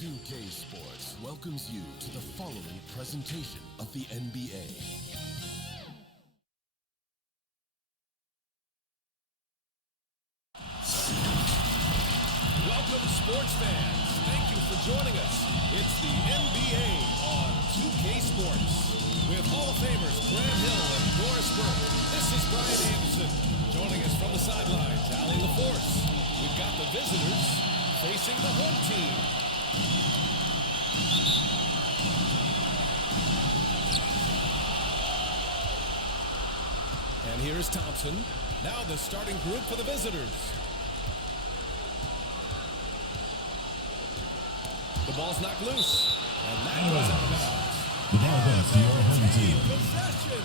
2K Sports welcomes you to the following presentation of the NBA. Welcome, sports fans. Thank you for joining us. It's the NBA on 2K Sports. With Hall of Famers Graham Hill and Doris Burke, this is Brian Anderson. Joining us from the sidelines, Allie LaForce. We've got the visitors facing the home team. And here's Thompson. Now the starting group for the visitors. The ball's knocked loose, and that goes out of bounds. The ball goes to your home team. Possession.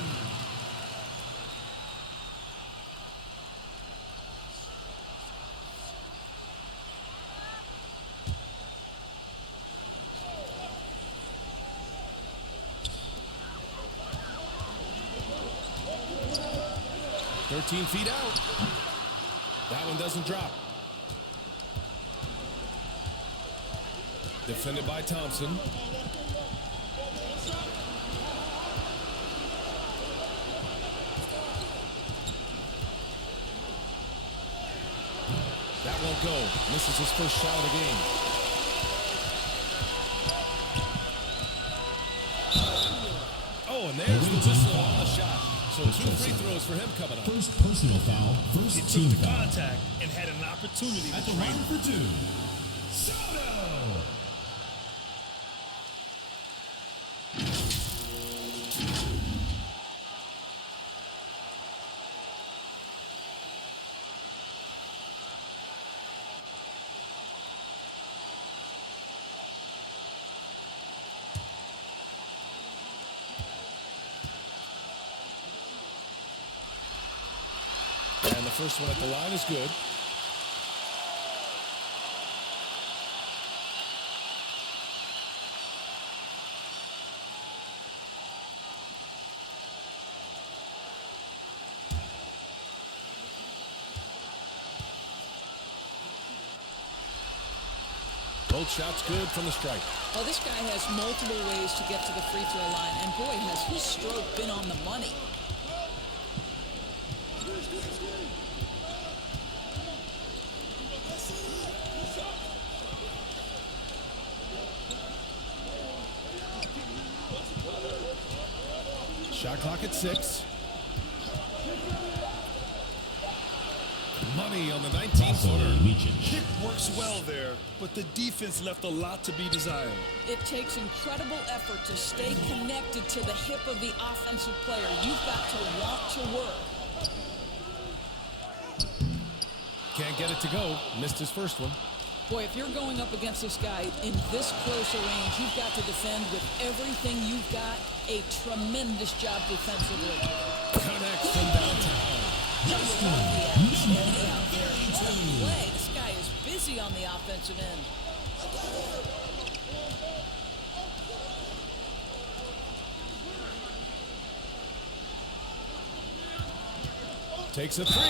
"13 feet out. That one doesn't drop. Defended by Thompson. That won't go. Misses his first shot of the game. Oh, and there's the whistle on the shot. So 2 free throws for him coming up. First personal foul, first team He took the foul. contact and had an opportunity At to the drain line for two, Soto! And the first one at the line is good. Both shots good from the strike. Well, this guy has multiple ways to get to the free throw line, and boy, has his stroke been on the money. Shot clock at 6. Money on the 19-footer. Kick works well there, but the defense left a lot to be desired. It takes incredible effort to stay connected to the hip of the offensive player. You've got to want to work. Can't get it to go. Missed his first one. Boy, if you're going up against this guy in this close a range, you've got to defend with everything you've got. A tremendous job defensively. Connects from downtown. Just love the activity out there. What a play. This guy is busy on the offensive end. Takes a 3.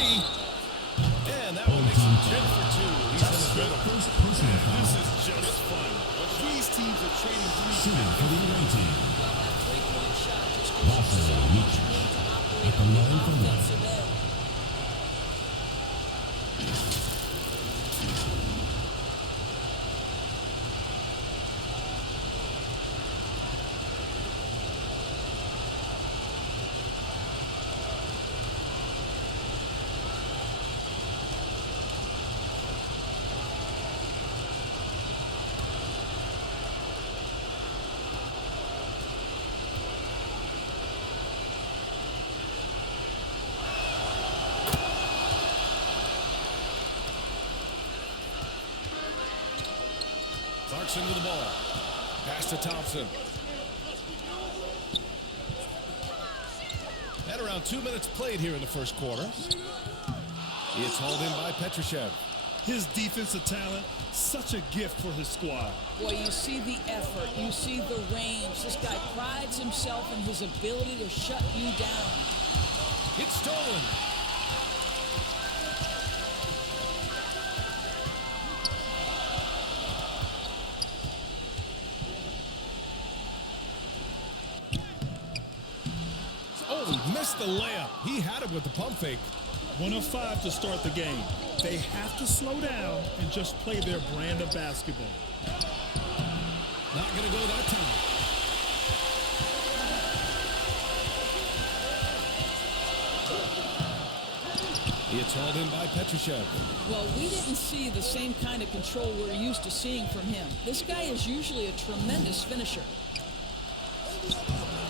And that one makes him 10 for 2. He's in the rhythm. First personal foul. This is just fun. These teams are trading threes. Shooting for the away team. Well, that three-point shot just gives Lawful you so much reach. room to operate At the on the line for one. offensive end. Clarkson with the ball. Pass to Thompson. At around 2 minutes played here in the first quarter. It's hauled in by Petrushev. His defensive talent, such a gift for his squad. Boy, you see the effort. You see the range. This guy prides himself in his ability to shut you down. It's stolen. missed the layup. He had it with the pump fake. 1 of 5 to start the game. They have to slow down and just play their brand of basketball. Not going to go that time. It's hauled in by Petrushev. Well, we didn't see the same kind of control we're used to seeing from him. This guy is usually a tremendous finisher.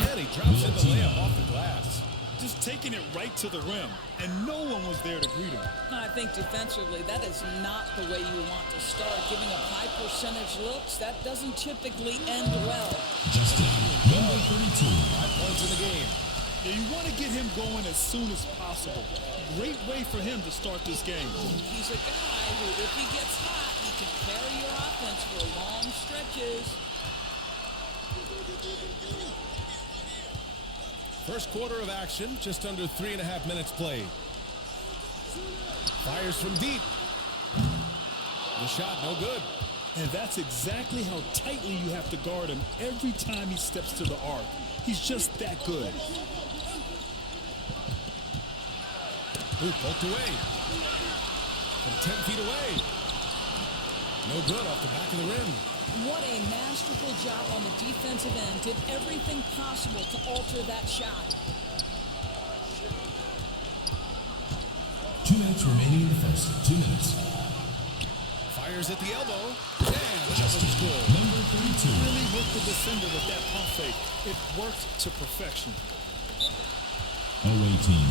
And he drops in the layup off the glass. Just taking it right to the rim, and no one was there to greet him. I think defensively, that is not the way you want to start. Giving up high percentage looks, that doesn't typically end well. Justin, number 32. 5 points in the game. Yeah, you want to get him going as soon as possible. Great way for him to start this game. He's a guy who, if he gets hot, he can carry your offense for long stretches. First quarter of action, just under 3.5 minutes played. Fires from deep. The shot, no good. And that's exactly how tightly you have to guard him every time he steps to the arc. He's just that good. Ooh, poked away. From 10 feet away. No good off the back of the rim. What a masterful job on the defensive end. Did everything possible to alter that shot. 2 minutes remaining in the first. 2 minutes. Fires at the elbow. Yeah, that Justin, was good. number 32. Really worked the defender with that pump fake. It worked to perfection. Away team.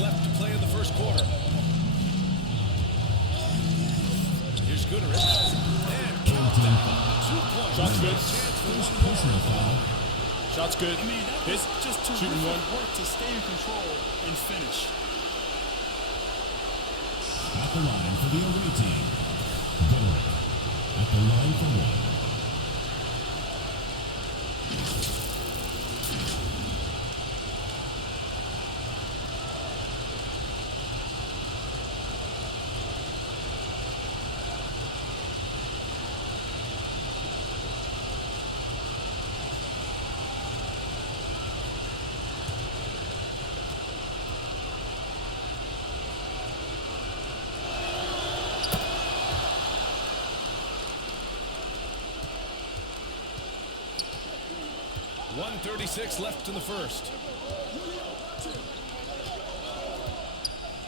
Left to play in the first quarter. Here's Gooderich. And 2 points. Shot's good. Personal foul. Shot's good. I mean, that was just Shooting terrific one. work to stay in control and finish. At the line for the away team. Gooderich. At the line for 1. .36 left in the first.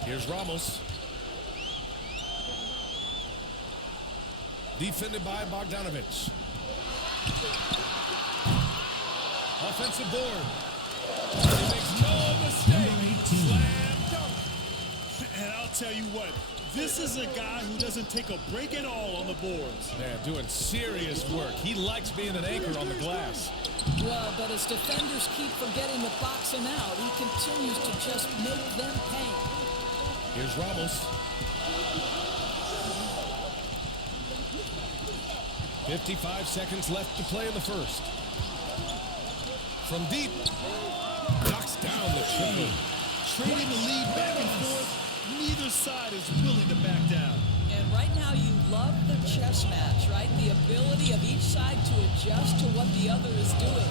Here's Ramos. Defended by Bogdanovich. Offensive board. He makes no mistake. Slam dunk. And I'll tell you what, this is a guy who doesn't take a break at all on the boards. Man, doing serious work. He likes being an anchor on the glass. Well, but as defenders keep forgetting to box him out, he continues to just make them pay. Here's Ramos. 55 seconds left to play in the first. From deep, knocks down the triple. Trading the lead back and forth, neither side is willing to back down. And right now you love the chess match, right? The ability of each side to adjust to what the other is doing.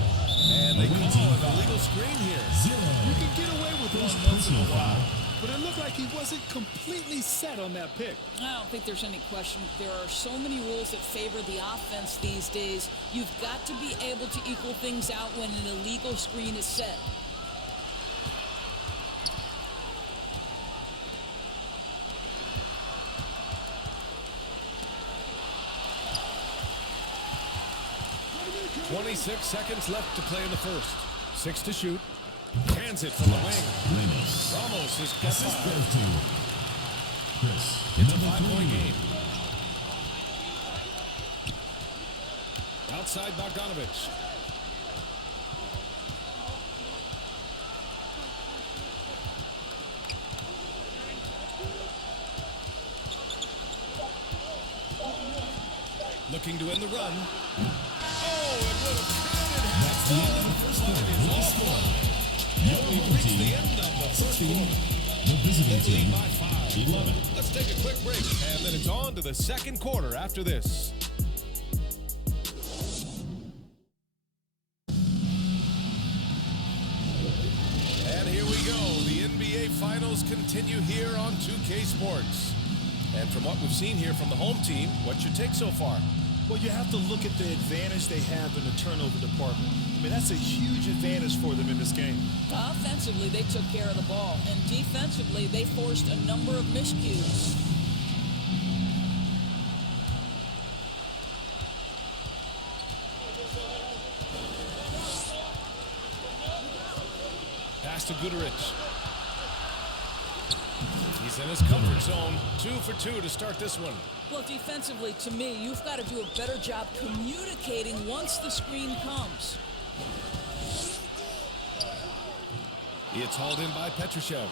And they call an illegal screen here. You can get away with one once in a while, but it looked like he wasn't completely set on that pick. I don't think there's any question. There are so many rules that favor the offense these days. You've got to be able to equal things out when an illegal screen is set. .26 seconds left to play in the first. 6 to shoot. Hands it from the wing. Ramos has got It's a 5-point game. Outside Bogdanovich. Looking to end the run. Oh, it would have counted had it fallen. But it is all one. And we've reached the end of the first quarter. The visiting They lead team, by 5. 11. Let's take a quick break, and then it's on to the second quarter after this. And here we go. The NBA Finals continue here on 2K Sports. And from what we've seen here from the home team, what's your take so far? Well, you have to look at the advantage they have in the turnover department. I mean, that's a huge advantage for them in this game. Offensively, they took care of the ball, and defensively, they forced a number of miscues. Pass to Guterich. He's in his comfort zone. 2 for 2 to start this one. Well, defensively, to me, you've got to do a better job communicating once the screen comes. It's hauled in by Petrushev.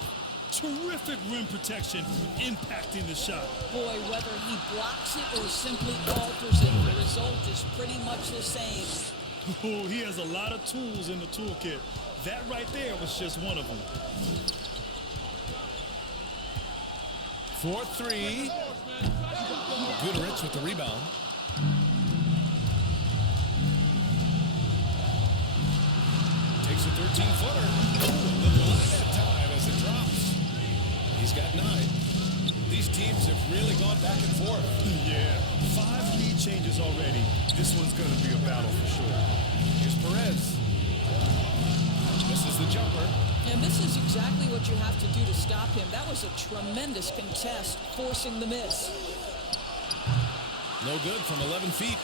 Terrific rim protection, impacting the shot. Boy, whether he blocks it or simply alters it, the result is pretty much the same. Oh, he has a lot of tools in the toolkit. That right there was just one of them. 4-3. Guterich with the rebound. Takes a 13-footer. Oh, the line that time as it drops. He's got 9. These teams have really gone back and forth. Yeah, 5 lead changes already. This one's going to be a battle for sure. Here's Perez. Misses the jumper. And this is exactly what you have to do to stop him. That was a tremendous contest, forcing the miss. No good from 11 feet.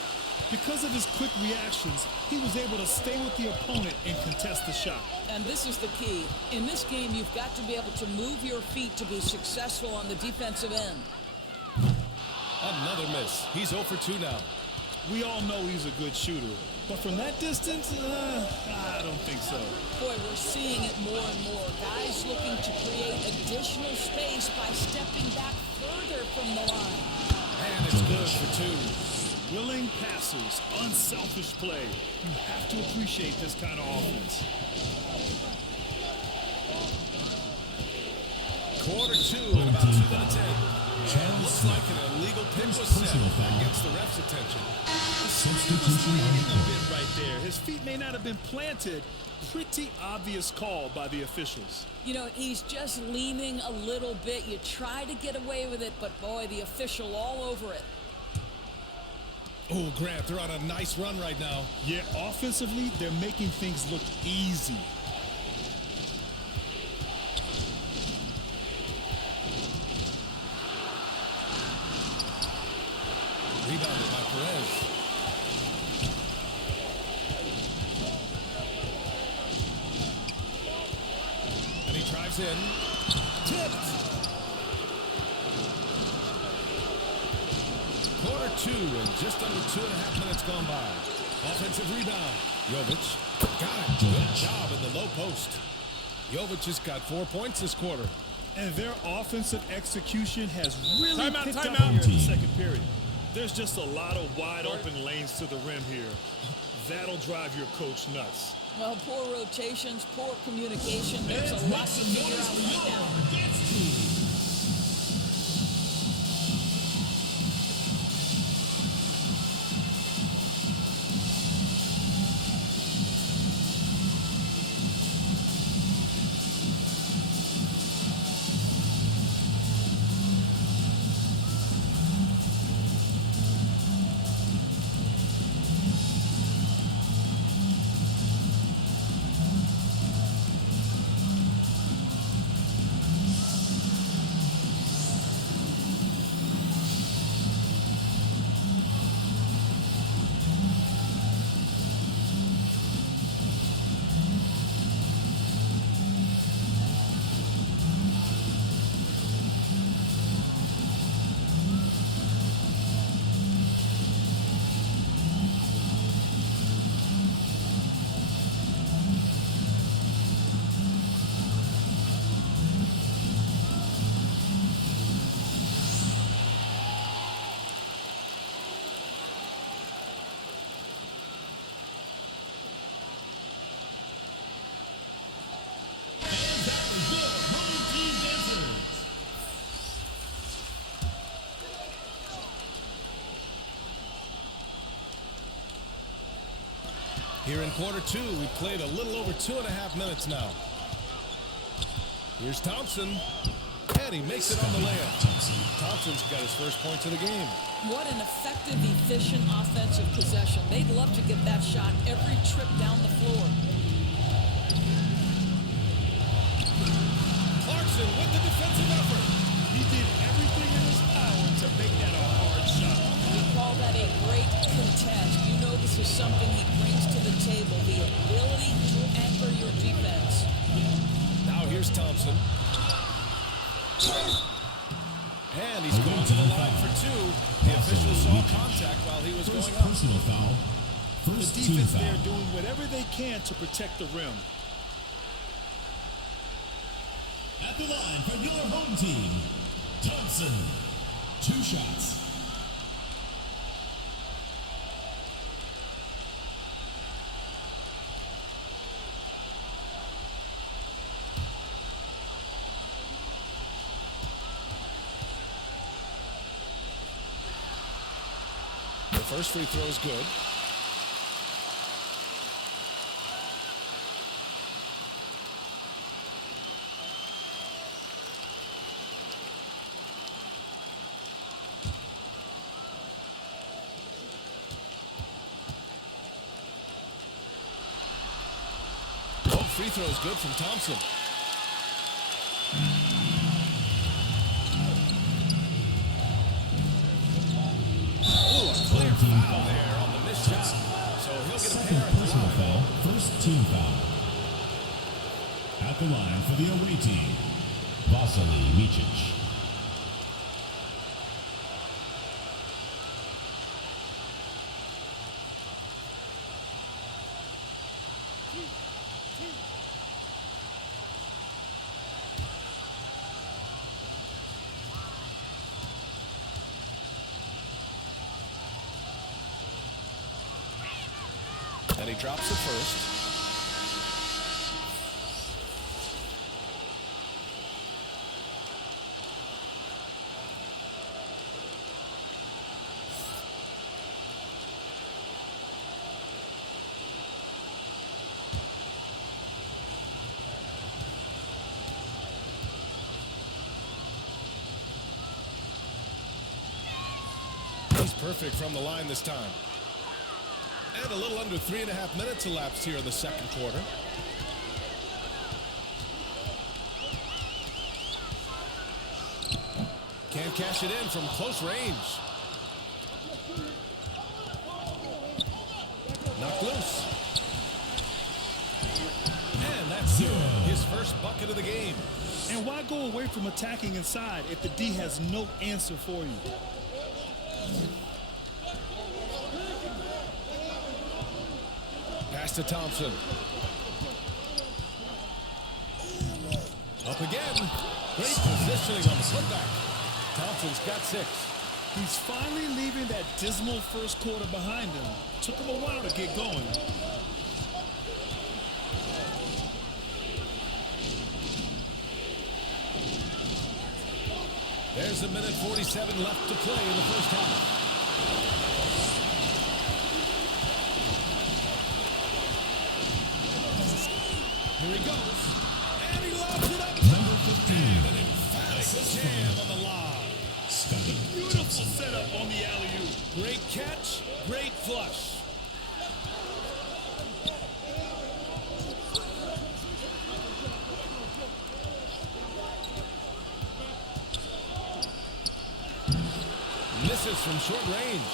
Because of his quick reactions, he was able to stay with the opponent and contest the shot. And this is the key. In this game, you've got to be able to move your feet to be successful on the defensive end. Another miss. He's 0 for 2 now. We all know he's a good shooter, but from that distance, I don't think so. Boy, we're seeing it more and more. Guys looking to create additional space by stepping back further from the line. And it's good for 2. Willing passers, unselfish play. You have to appreciate this kind of offense. Quarter 2 and about 2 minutes in. And looks like an illegal pick was set against the ref's attention. Substitution on Leaning the a court. bit right there. His feet may not have been planted. Pretty obvious call by the officials. You know, he's just leaning a little bit. You try to get away with it, but boy, the official all over it. Oh, Grant, they're on a nice run right now. Yeah, offensively, they're making things look easy. Rebounded by Perez. And he drives in. Tipped. Quarter 2 and just under 2.5 minutes gone by. Offensive rebound. Jovic got it. Good job in the low post. Jovic has got 4 points this quarter. And their offensive execution has really Timeout, picked timeout. up here in the second period. There's just a lot of wide open lanes to the rim here. That'll drive your coach nuts. Well, poor rotations, poor communication. There's a lot to figure out right now. Here in quarter two, we played a little over 2.5 minutes now. Here's Thompson, and he makes it on the layup. Thompson's got his first points of the game. What an effective, efficient offensive possession. They'd love to get that shot every trip down the floor. Clarkson with the defensive effort. He did everything in his power to make that a hard shot. We call that a great contest. You know this is something he brings to the table, the ability to anchor your defense. Now here's Thompson. And he's going to the line for two. The official saw contact while he was going up. Personal foul. The First defense team there foul. doing whatever they can to protect the rim. At the line for your home team, Thompson. 2 shots. The first free throw is good. Free throw is good from Thompson. Oh, a clear foul there on the missed shot. So he'll get a Second pair at the personal line. foul. First team foul. At the line for the away team, Vasily Micic. And he drops it first. He's perfect from the line this time. And a little under 3.5 minutes elapsed here in the second quarter. Can't cash it in from close range. Knocked loose. And that's his first bucket of the game. And why go away from attacking inside if the D has no answer for you? Pass to Thompson. Up again. Great positioning on the putback. Thompson's got 6. He's finally leaving that dismal first quarter behind him. Took him a while to get going. There's a minute 47 left to play in the first half. Here he goes. And he lobs it up. Number 15. And an emphatic jam on the lob. Beautiful setup on the alley-oop. Great catch, great flush. Misses from short range.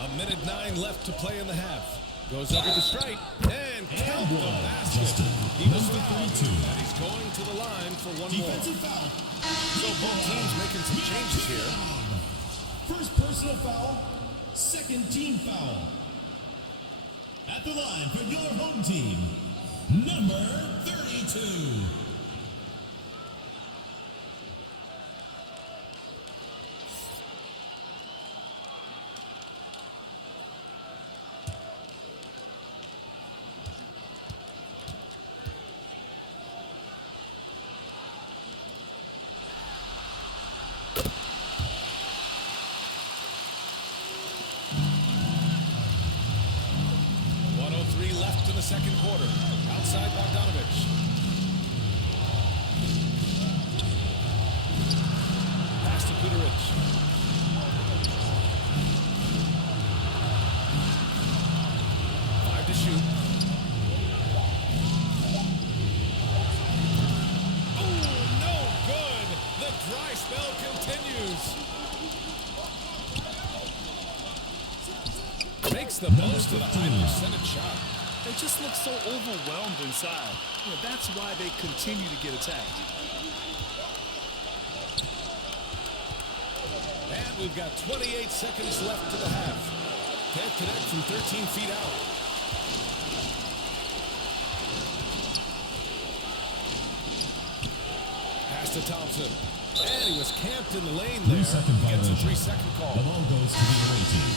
A minute 9 left to play in the half. Goes up with the strike and count the basket. He was fouled, and he's going to the line for one more. So both teams making some changes here. First personal foul, second team foul. At the line for your home team, number 32. Left in the second quarter. Outside Bogdanovich. Pass to Peterich. Five to shoot. Oh, no good. The dry spell continues. Makes the most of the high percentage shot. They just look so overwhelmed inside. That's why they continue to get attacked. And we've got 28 seconds left to the half. Can't connect from 13 feet out. Pass to Thompson. And he was camped in the lane there. 3-second Gets a violation. 3-second call. The ball goes to the away team.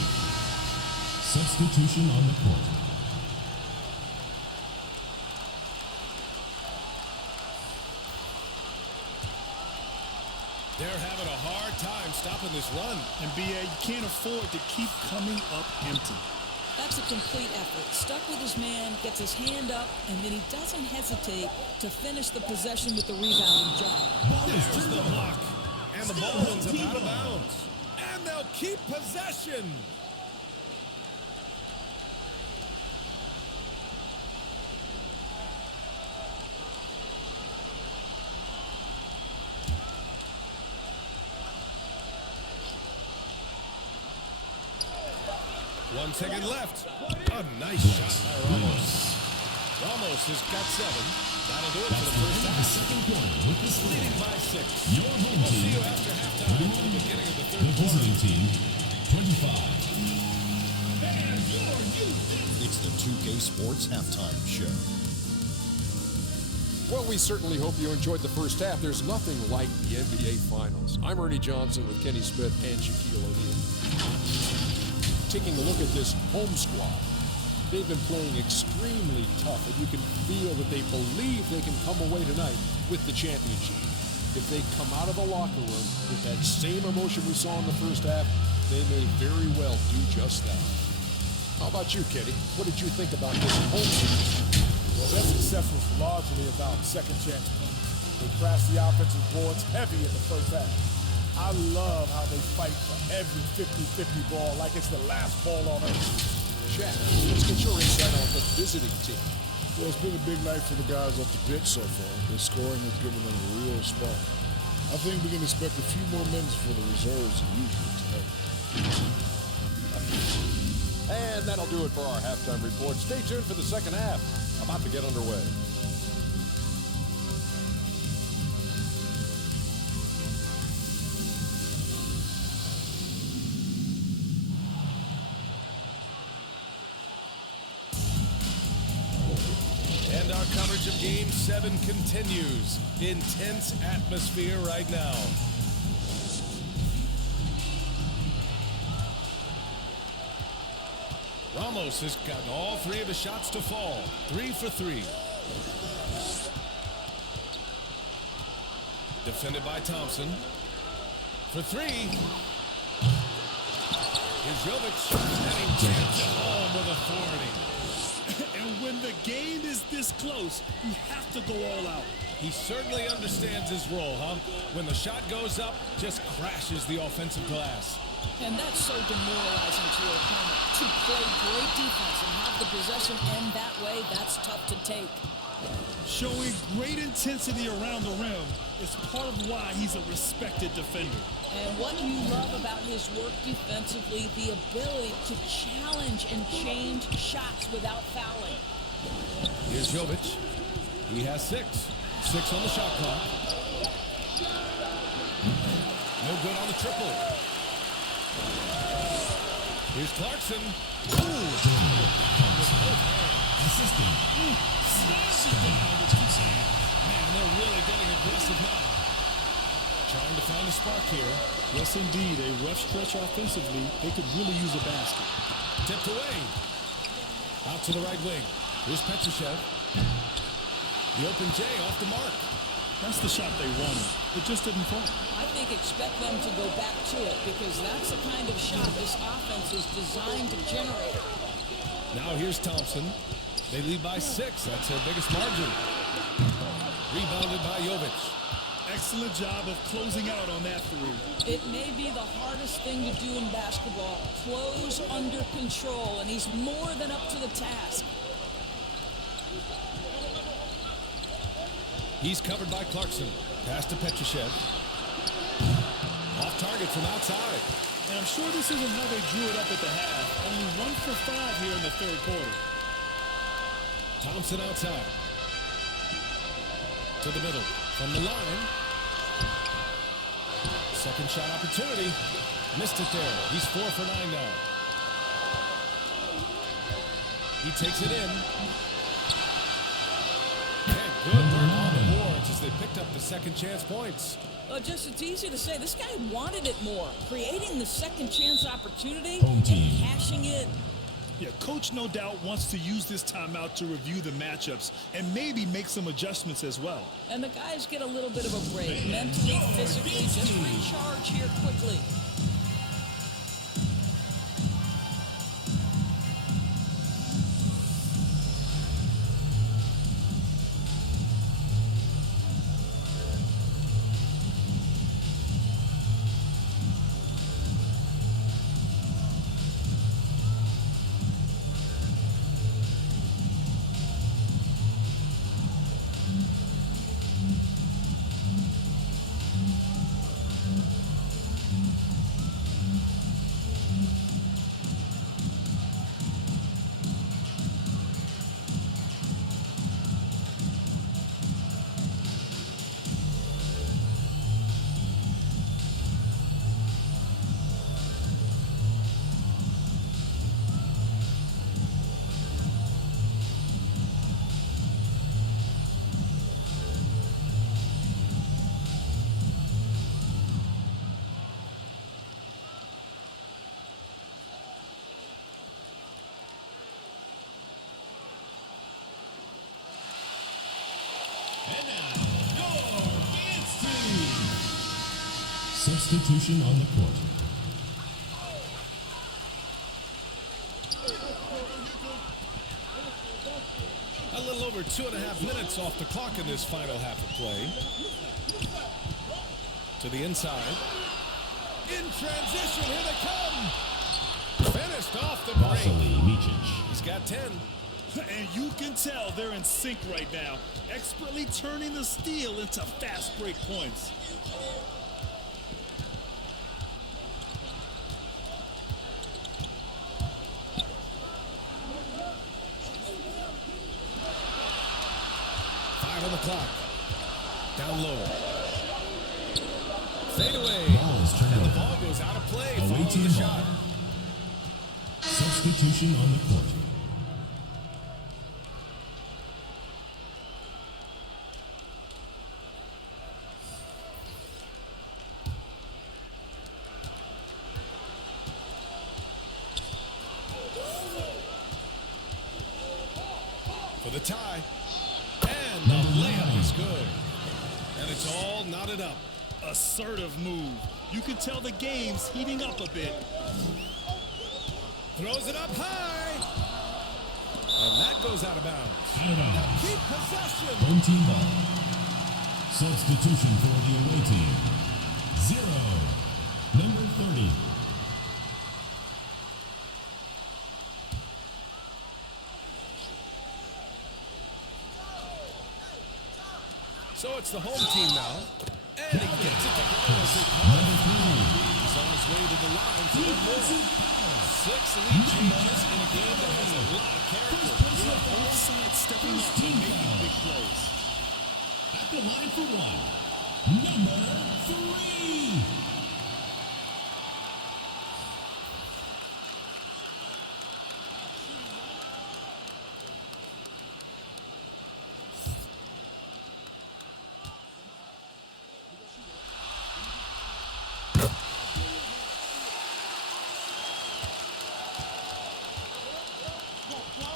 Substitution on the court. They're having a hard time stopping this run. And BA, you can't afford to keep coming up empty. That's a complete effort. Stuck with his man, gets his hand up, and then he doesn't hesitate to finish the possession with the rebounding job. There's the block. And the ball ends up out of bounds. And they'll keep possession. One second left. A nice shot by Ramos. Ramos has got 7. That'll do it for the first half. Leading by 6. Your home We'll see team, you after halftime at the beginning of the the third quarter. visiting team, 25. It's the 2K Sports Halftime Show. Well, we certainly hope you enjoyed the first half. There's nothing like the NBA Finals. I'm Ernie Johnson with Kenny Smith and Shaquille O'Neal. Taking a look at this home squad, they've been playing extremely tough, and you can feel that they believe they can come away tonight with the championship. If they come out of the locker room with that same emotion we saw in the first half, they may very well do just that. How about you, Kenny? What did you think about this home series? Well, their success was largely about second chances. They crashed the offensive boards heavy in the first half. I love how they fight for every 50-50 ball like it's the last ball on earth. Shaq, let's get your insight on the visiting team. Well, it's been a big night for the guys off the bench so far. Their scoring has given them a real spark. I think we can expect a few more minutes for the reserves than usual tonight. And that'll do it for our halftime report. Stay tuned for the second half. About to get underway. And our coverage of Game 7 continues. Intense atmosphere right now. Ramos has gotten all 3 of the shots to fall. 3 for 3. Defended by Thompson. For 3. Here's Jovic. And he jams it home with authority. And when the game is this close, you have to go all out. He certainly understands his role, huh? When the shot goes up, just crashes the offensive glass. And that's so demoralizing to your opponent. To play great defense and have the possession end that way, that's tough to take. Showing great intensity around the rim is part of why he's a respected defender. And what you love about his work defensively, the ability to challenge and change shots without fouling. Here's Jovic. He has 6. 6 on the shot clock. No good on the triple. Here's Clarkson. Assistant. Man, they're really getting aggressive now. Trying to find a spark here. Yes, indeed. A rough stretch offensively. They could really use a basket. Tipped away. Out to the right wing. Here's Petrushev. The open J off the mark. That's the shot they wanted. It just didn't fall. I think expect them to go back to it because that's the kind of shot this offense is designed to generate. Now here's Thompson. They lead by 6. That's their biggest margin. Rebounded by Jovic. Excellent job of closing out on that 3. It may be the hardest thing to do in basketball. Close under control, and he's more than up to the task. He's covered by Clarkson. Pass to Petrushev. Off target from outside. And I'm sure this isn't how they drew it up at the half. Only 1 for 5 here in the 3rd quarter. Thompson outside. To the middle. From the line. Second shot opportunity. Missed it there. He's 4 for 9 now. He takes it in. And good work on the boards as they picked up the second chance points. Just it's easy to say. This guy wanted it more. Creating the second chance opportunity Home team. and cashing in. Yeah, coach no doubt wants to use this timeout to review the matchups and maybe make some adjustments as well. And the guys get a little bit of a break. Mentally, physically, just recharge here quickly. Substitution on the court. A little over 2.5 minutes off the clock in this final half of play. To the inside. In transition, here they come. Finished off the break. He's got 10. And you can tell they're in sync right now, expertly turning the steal into fast break points. On the clock. Down low. Fade away. And the ball goes out of play following the shot. Substitution on the court. for the tie. And the layup is good. And it's all knotted up. Assertive move. You can tell the game's heating up a bit. Throws it up high. And that goes out of bounds. Now keep possession. Home team ball. Substitution for the away team. 0. Number 30. So it's the home team now. And he gets it to go as they call it. He's on his way to the line for one more. 6 lead changes in a game that has a lot of character. You have both sides stepping up and making big plays. At the line for one. Number 3.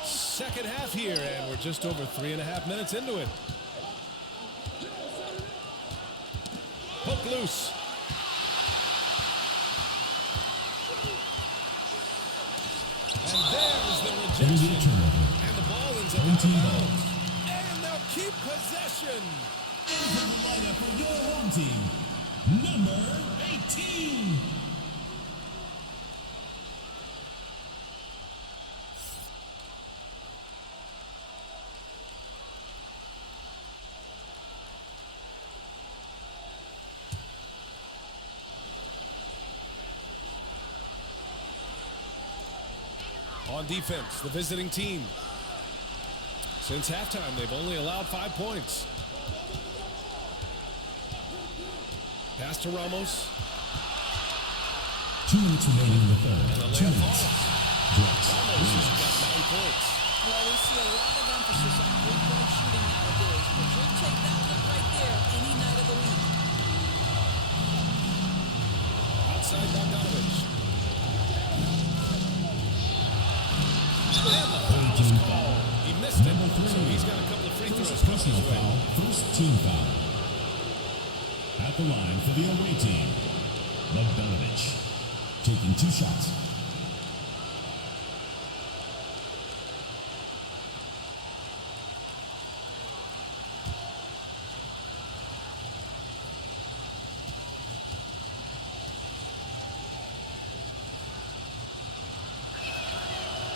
Second half here, and we're just over 3.5 minutes into it. Hook loose. And there's the rejection. And the ball ends up out of bounds. And they'll keep possession. And the lineup for your home team. Number 18. On defense, the visiting team. Since halftime, they've only allowed 5 points. Pass to Ramos. 2 minutes remaining in the third. And the 2 layup minutes. falls. Ramos has got 9 points. Well, we see a lot of emphasis on three-point shooting nowadays, but you'll take that look right there any night of the week. Outside Bogdanovich. And the foul is called. He missed it, so he's got a couple of free throws coming his way. First team foul. At the line for the away team. Bogdanovich taking 2 shots.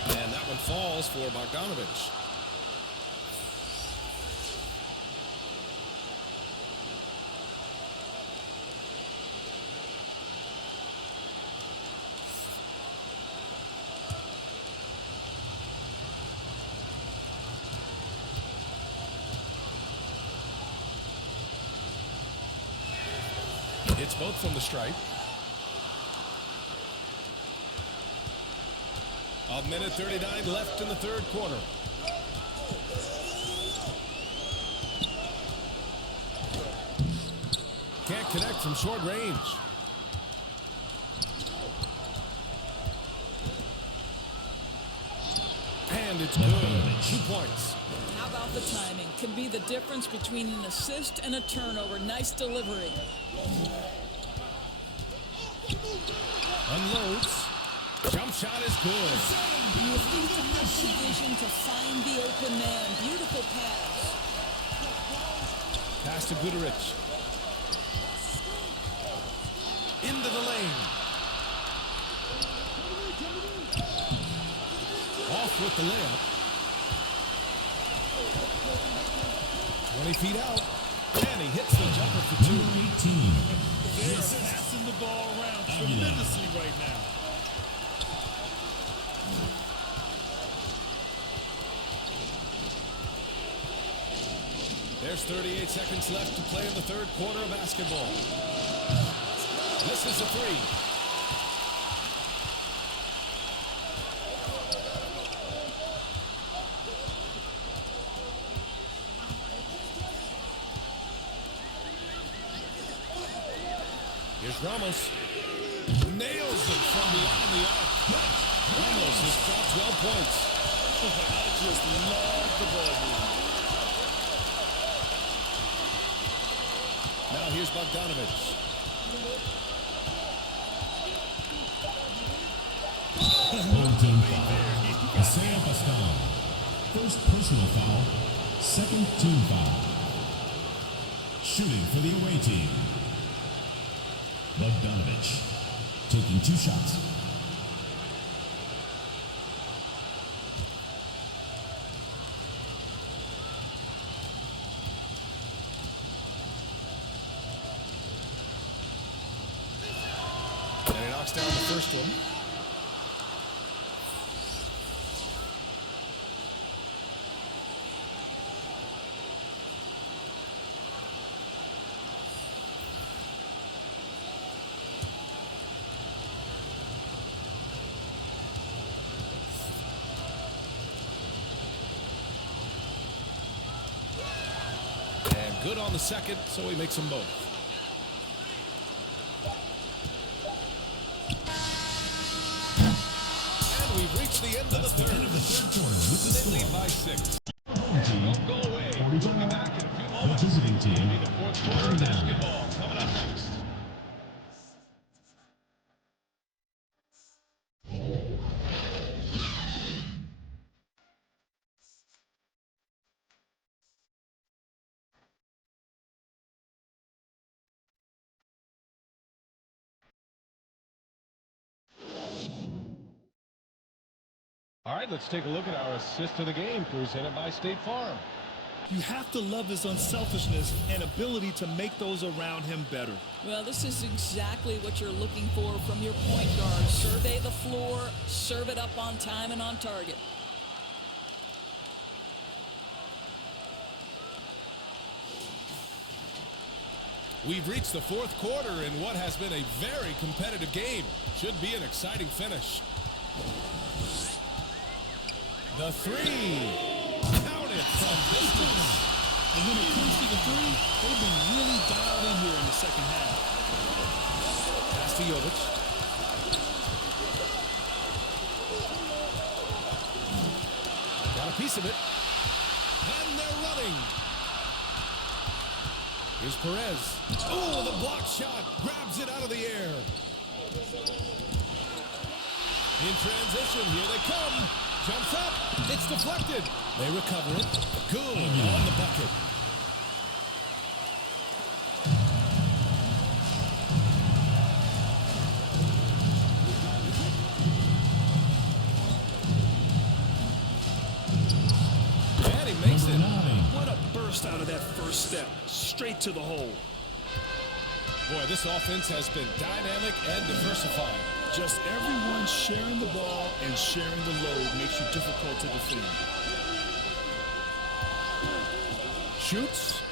And that one falls for Bogdanovich. It's both from the stripe. A minute 39 left in the third quarter. Can't connect from short range. And it's good. 2 points. How about the timing? Can be the difference between an assist and a turnover. Nice delivery. Unloads. Jump shot is good. You have to have the vision to find the open man. Beautiful pass. Pass to Guterich. Into the lane. Off with the layup. 20 feet out. And he hits the jumper for 2. 18. They're passing the ball around tremendously right now. There's 38 seconds left to play in the third quarter of basketball. This is a 3. Here's Ramos. Nails it from beyond the arc. Ramos has got 12 points. I just love the ball movement. Now here's Bogdanovich. Home team foul. Isaiah Baston. First personal foul. Second team foul. Shooting for the away team. Bogdanovich taking 2 shots. And he knocks down the first one. And good on the second, so he makes them both. We've reached the end of the third. They lead by 6. Home team, Don't go away. 45. We'll be back in a few The moments. visiting team, The fourth quarter of basketball coming up next. All right, let's take a look at our assist of the game presented by State Farm. You have to love his unselfishness and ability to make those around him better. Well, this is exactly what you're looking for from your point guard. Survey the floor, serve it up on time and on target. We've reached the fourth quarter in what has been a very competitive game. Should be an exciting finish. The three. Count it from distance. And when it comes to the three, they've been really dialed in here in the second half. Pass to Jovic. Got a piece of it. And they're running. Here's Perez. Oh, the block shot. Grabs it out of the air. In transition, here they come. Jumps up. It's deflected. They recover it. Good on the bucket. And he makes it. What a burst out of that first step. Straight to the hole. Boy, this offense has been dynamic and diversified. Just everyone sharing the ball and sharing the load makes you difficult to defend. Shoots.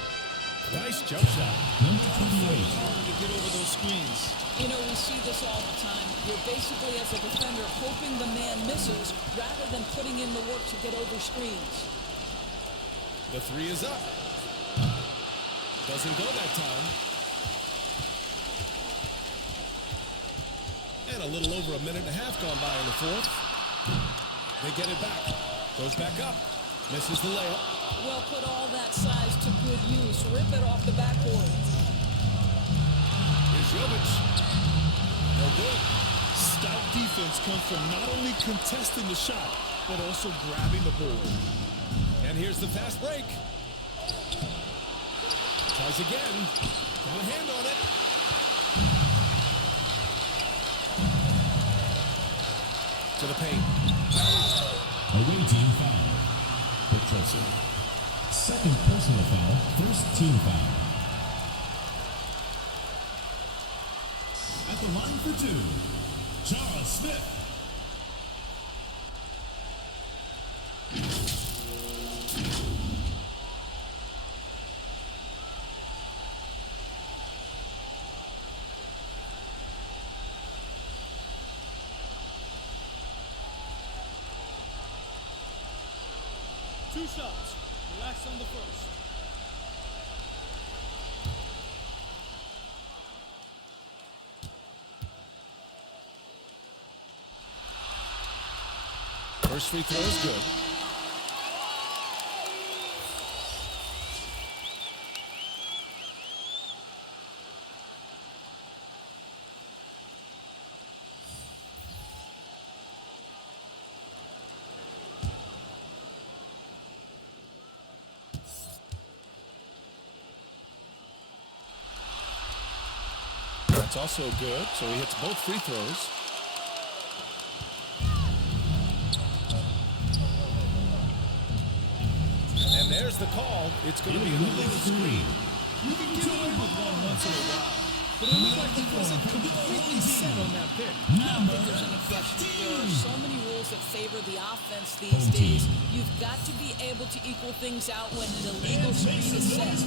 Nice jump shot. It's hard to get over those screens. You know, we see this all the time. You're basically, as a defender, hoping the man misses rather than putting in the work to get over screens. The three is up. Doesn't go that time. And a little over a minute and a half gone by in the fourth. They get it back. Goes back up. Misses the layup. Well, put all that size to good use. Rip it off the backboard. Here's Jovic. No good. Stout defense comes from not only contesting the shot, but also grabbing the board. And here's the fast break. Tries again. Got a hand on it. To the paint. Away team foul. Petrosi. Second personal foul, first team foul. At the line for 2, Charles Smith. Two shots. Relax on the first. First free throw is good. That's also good, so he hits both free throws. And there's the call. It's going to be an illegal screen. You can get away with one once in a while, but it looked like he wasn't completely set on that pick. I don't think there's any question. There are so many rules that favor the offense these days. You've got to be able to equal things out when an illegal screen is set.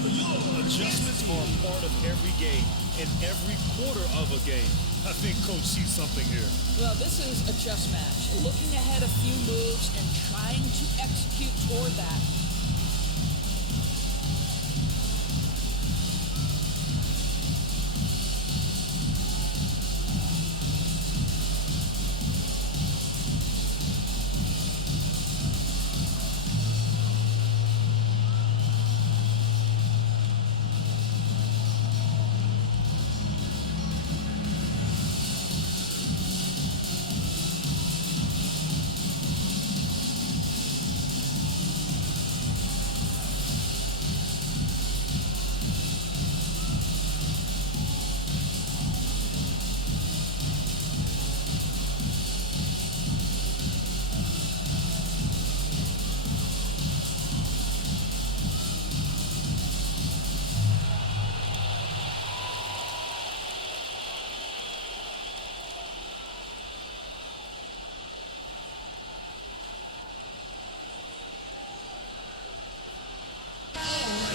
Adjustments are a part of every game and every quarter of a game. I think Coach sees something here. Well, this is a chess match. Looking ahead a few moves and trying to execute toward that.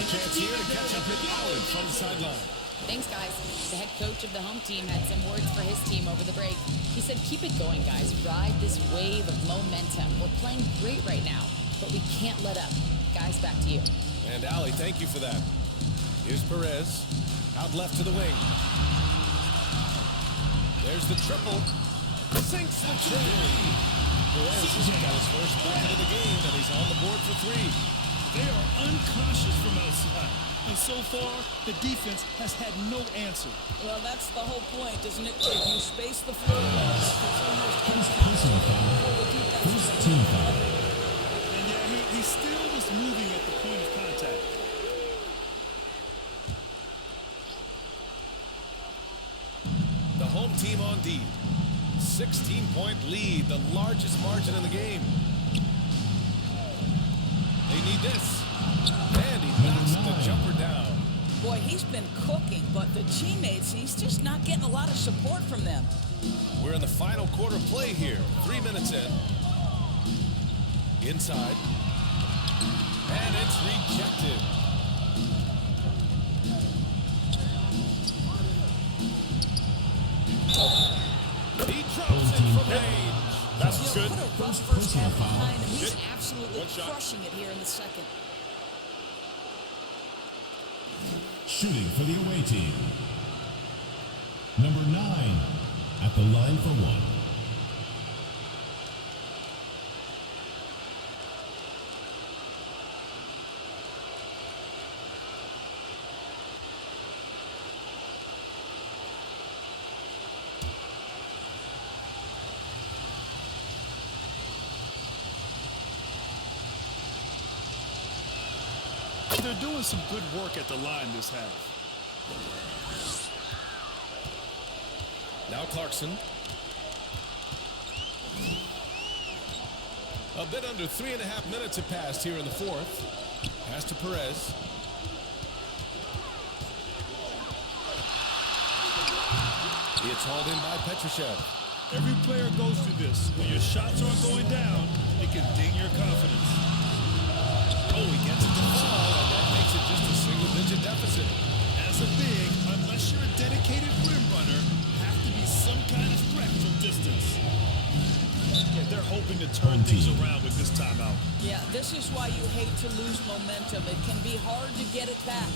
Chance here to catch up with Allen from the sideline. Thanks, guys. The head coach of the home team had some words for his team over the break. He said, keep it going, guys. Ride this wave of momentum. We're playing great right now, but we can't let up. Guys, back to you. And Allie, thank you for that. Here's Perez. Out left to the wing. There's the triple. Sinks the three. Perez has got his first bucket of the game, and he's on the board for three. They are uncautious from outside. And so far, the defense has had no answer. Well, that's the whole point, isn't it? If you space the floor, it's almost Personal foul. First team foul. And yeah, he still was moving at the point of contact. The home team on D. 16-point lead, the largest margin in the game. They need this. And he knocks the jumper down. Boy, he's been cooking, but the teammates, he's just not getting a lot of support from them. We're in the final quarter play here. 3 minutes in. Inside. And it's rejected. He drops it from range. That's good. What a rough first half behind him. He's absolutely crushing it here in the second. Shooting for the away team. Number 9 at the line for one. They're doing some good work at the line this half. Now Clarkson. A bit under 3.5 minutes have passed here in the fourth. Pass to Perez. It's hauled in by Petrushev. Every player goes through this. When your shots aren't going down, it can ding your confidence. Oh, he gets it to fall, and that makes it just a single-digit deficit. As a big, unless you're a dedicated rim runner, have to be some kind of threat from distance. Yeah, they're hoping to turn things around with this timeout. Yeah, this is why you hate to lose momentum. It can be hard to get it back.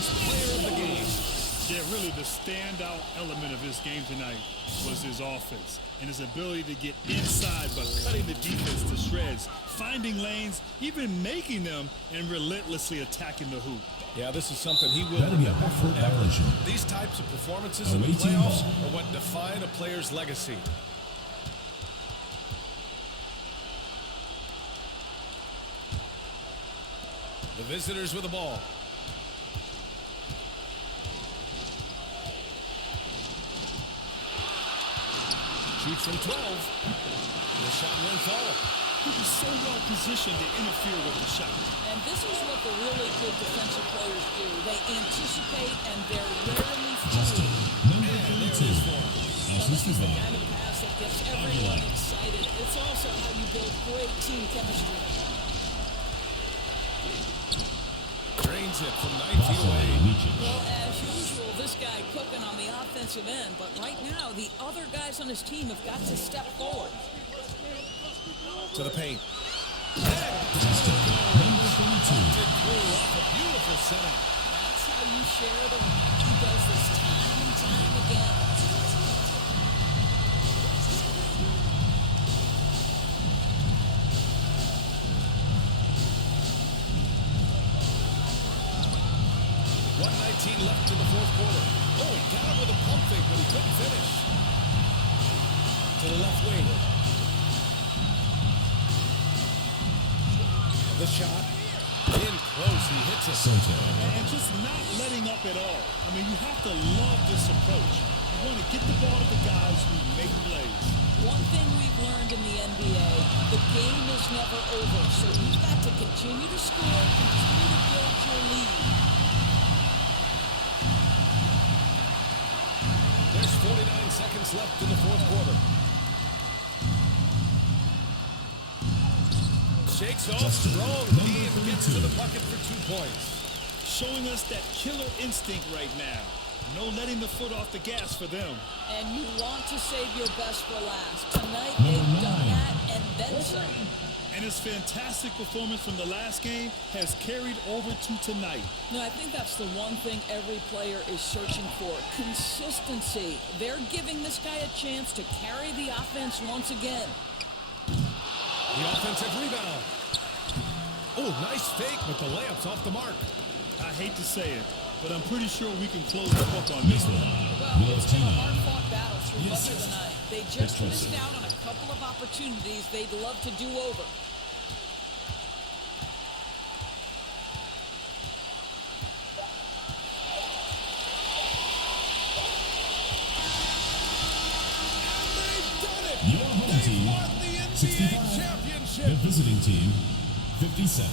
Offensive player of the game. Yeah, really the standout element of this game tonight was his offense and his ability to get inside by cutting the defense to shreds, finding lanes, even making them, and relentlessly attacking the hoop. Yeah, this is something he will That'll be a remember full forever. average. These types of performances in the Away team playoffs ball. are what define a player's legacy. The visitors with the ball. Shoots from 12. The shot won't fall. He was so well positioned to interfere with the shot. And this is what the really good defensive players do. They anticipate and they're rarely Justin, fooled. number And there it 32. is for him. Now, this is the kind of pass that gets everyone excited. It's also how you build great team chemistry. Drains it from 9 feet away. Well, as usual, this guy cooking on the offensive end. But right now, the other guys on his team have got to step forward. To the paint. Justin, number 32. Off a beautiful setup. That's how you share the rock. He does this time and time again. Left to the fourth quarter. Oh, he got it with a pump fake, but he couldn't finish. To the left wing. The shot. In close, he hits it. And just not letting up at all. I mean, you have to love this approach. You want to get the ball to the guys who make plays. One thing we've learned in the NBA, the game is never over. So you've got to continue to score, continue to build your lead. There's 49 seconds left in the fourth quarter. Shakes off strong. He gets to the bucket for 2 points. Showing us that killer instinct right now. No letting the foot off the gas for them. And you want to save your best for last. Tonight, they've done that and then some. And his fantastic performance from the last game has carried over to tonight. No, I think that's the one thing every player is searching for. Consistency. They're giving this guy a chance to carry the offense once again. The offensive rebound. Oh, nice fake, but the layup's off the mark. I hate to say it, but I'm pretty sure we can close the book on this one. Well, it's been a hard-fought battle through much of the night. They just missed out on a couple of opportunities they'd love to do over. Your home team, 65. The visiting team, 57.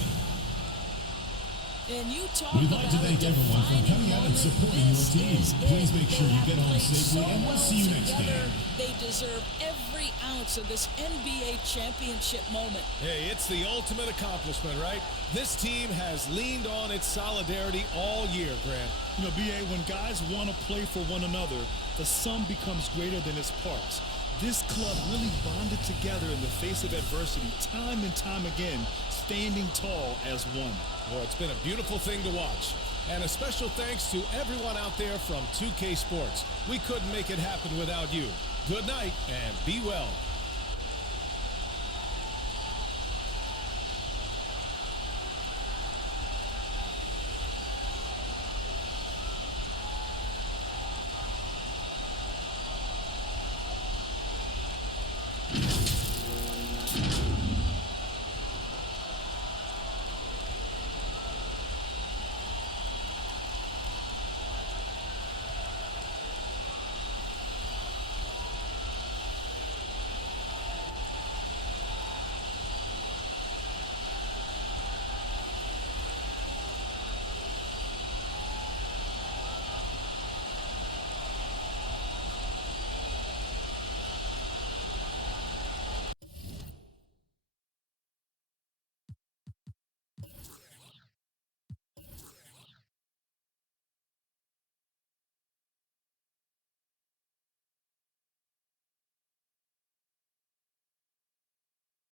And you talk We'd about like to thank everyone for coming out and supporting your team. Please make sure you get home safely, and we'll see you next game. They deserve every ounce of this NBA championship moment. Hey, it's the ultimate accomplishment, right? This team has leaned on its solidarity all year, Grant. You know, B.A., when guys want to play for one another, the sum becomes greater than its parts. This club really bonded together in the face of adversity, time and time again, standing tall as one. Well, it's been a beautiful thing to watch. And a special thanks to everyone out there from 2K Sports. We couldn't make it happen without you. Good night and be well.